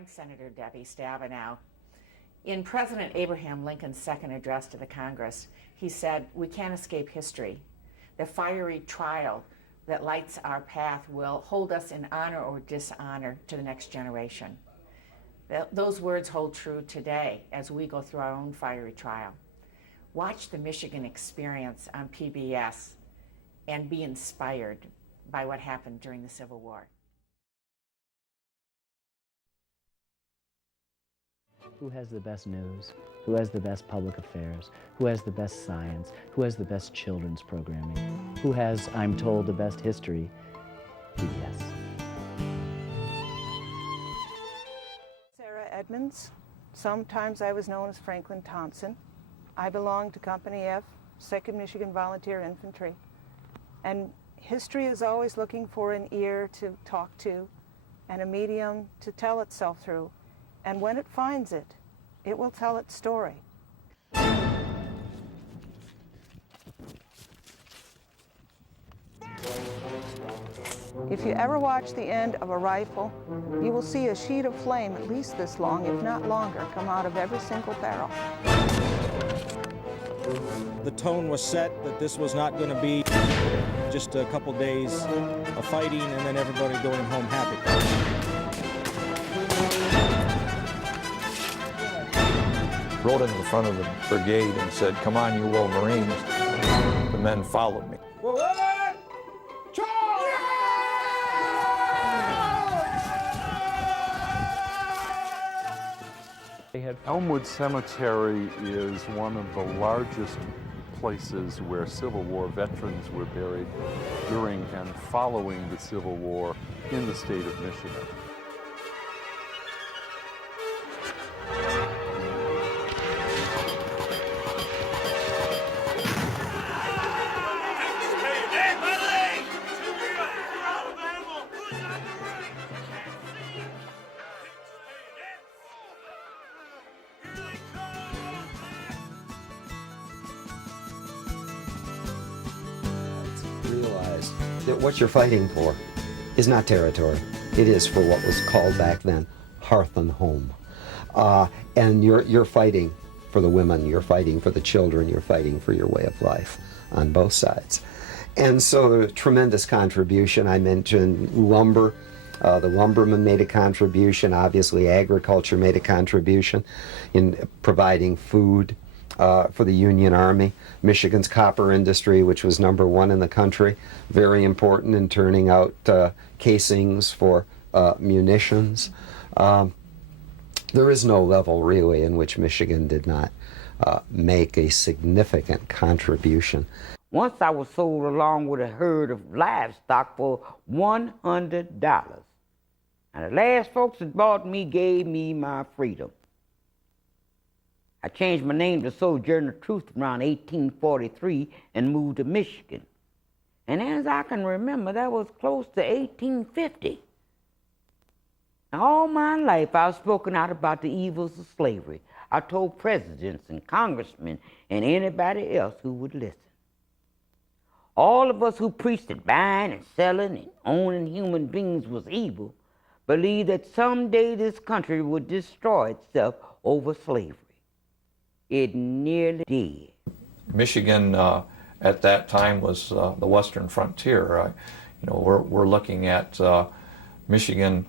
I'm Senator Debbie Stabenow. In President Abraham Lincoln's second address to the Congress, he said, "We can't escape history. The fiery trial that lights our path will hold us in honor or dishonor to the next generation." Those words hold true today as we go through our own fiery trial. Watch the Michigan Experience on PBS and be inspired by what happened during the Civil War. Who has the best news? Who has the best public affairs? Who has the best science? Who has the best children's programming? Who has, I'm told, the best history? PBS. Sarah Edmonds. Sometimes I was known as Franklin Thompson. I belong to Company F, 2nd Michigan Volunteer Infantry. And history is always looking for an ear to talk to and a medium to tell itself through. And when it finds it, it will tell its story. If you ever watch the end of a rifle, you will see a sheet of flame at least this long, if not longer, come out of every single barrel. The tone was set that this was not going to be just a couple days of fighting and then everybody going home happy. Rode into the front of the brigade and said, "Come on, you Wolverines." The men followed me. Elmwood Cemetery is one of the largest places where Civil War veterans were buried during and following the Civil War in the state of Michigan. Realize that what you're fighting for is not territory. It is for what was called back then hearth and home. And you're fighting for the women, you're fighting for the children, you're fighting for your way of life on both sides. And so the tremendous contribution, I mentioned lumber. The lumbermen made a contribution. Obviously, agriculture made a contribution in providing food for the Union Army. Michigan's copper industry, which was #1 in the country, very important in turning out casings for munitions. There is no level, really, in which Michigan did not make a significant contribution. Once I was sold along with a herd of livestock for $100. And the last folks that bought me gave me my freedom. I changed my name to Sojourner Truth around 1843 and moved to Michigan. And as I can remember, that was close to 1850. Now, all my life, I've spoken out about the evils of slavery. I told presidents and congressmen and anybody else who would listen. All of us who preached that buying and selling and owning human beings was evil believed that someday this country would destroy itself over slavery. It nearly did. Michigan at that time was the western frontier. We're looking at Michigan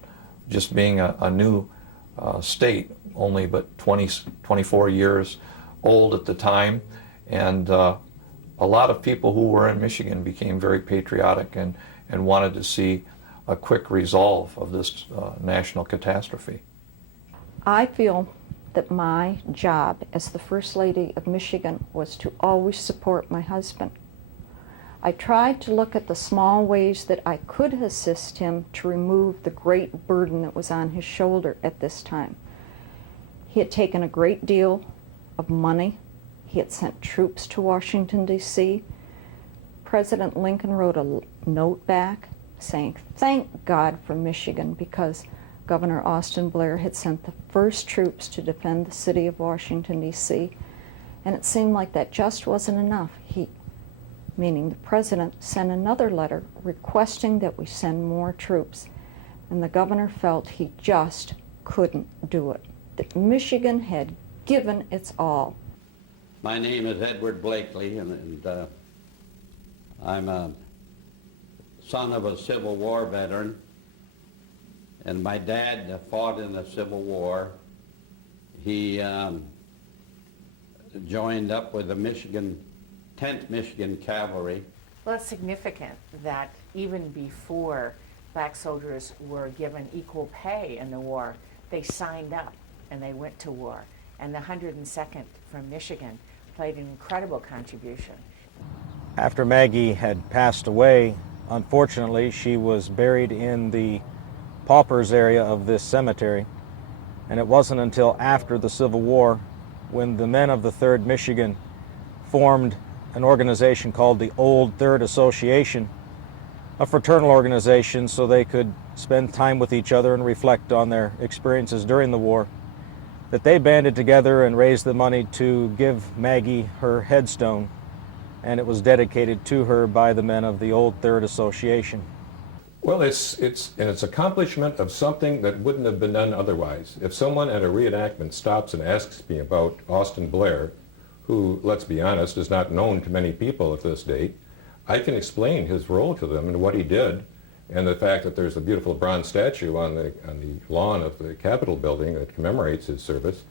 just being a new state, only but 24 years old at the time, and a lot of people who were in Michigan became very patriotic and wanted to see a quick resolve of this national catastrophe. I feel that my job as the First Lady of Michigan was to always support my husband. I tried to look at the small ways that I could assist him to remove the great burden that was on his shoulder at this time. He had taken a great deal of money. He had sent troops to Washington, D.C. President Lincoln wrote a note back saying, "Thank God for Michigan," because Governor Austin Blair had sent the first troops to defend the city of Washington, D.C., and it seemed like that just wasn't enough. He, meaning the president, sent another letter requesting that we send more troops, and the governor felt he just couldn't do it, that Michigan had given its all. My name is Edward Blakeley, and I'm a son of a Civil War veteran, and my dad fought in the Civil War. He joined up with the 10th Michigan Cavalry. Well, it's significant that even before black soldiers were given equal pay in the war, they signed up and they went to war. And the 102nd from Michigan played an incredible contribution. After Maggie had passed away, unfortunately, she was buried in the paupers area of this cemetery. And it wasn't until after the Civil War when the men of the 3rd Michigan formed an organization called the Old Third Association, a fraternal organization so they could spend time with each other and reflect on their experiences during the war, that they banded together and raised the money to give Maggie her headstone, and it was dedicated to her by the men of the Old Third Association. Well, it's accomplishment of something that wouldn't have been done otherwise. If someone at a reenactment stops and asks me about Austin Blair, who, let's be honest, is not known to many people at this date, I can explain his role to them and what he did, and the fact that there's a beautiful bronze statue on the lawn of the Capitol building that commemorates his service.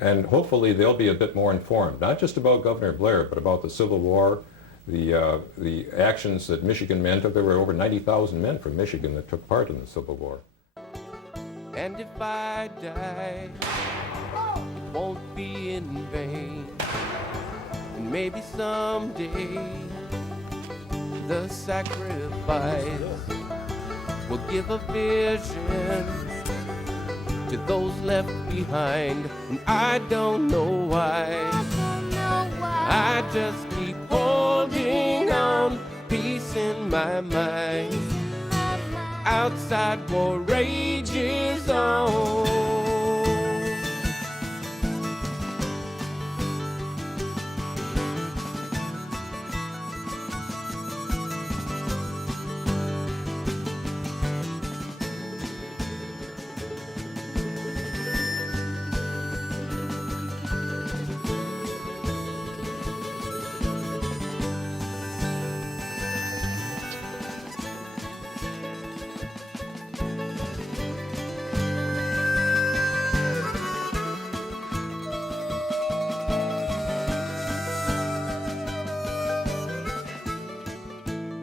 And hopefully they'll be a bit more informed, not just about Governor Blair, but about the Civil War, the actions that Michigan men took. There were over 90,000 men from Michigan that took part in the Civil War. And if I die, it won't be in vain. And maybe someday the sacrifice will give a vision to those left behind. And I don't know why, I just keep holding on, peace in my mind. Outside war rages on.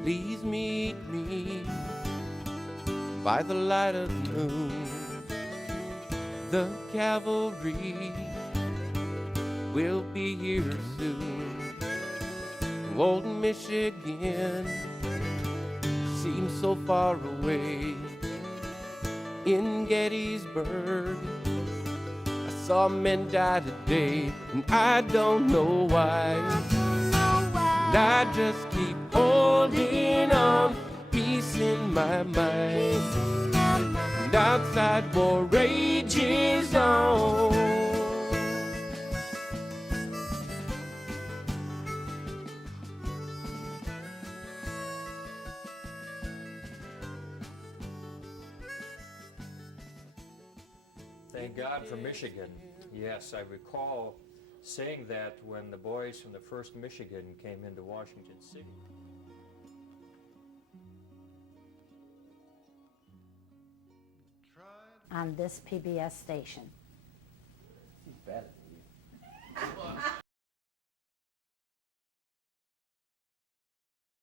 Please meet me by the light of the moon. The cavalry will be here soon. Old Michigan seems so far away. In Gettysburg, I saw men die today, and I don't know why. And I just keep holding on, peace in my mind. And outside war rages on. Thank God for Michigan. Yes, I recall saying that when the boys from the 1st Michigan came into Washington City. On this PBS station. You bet.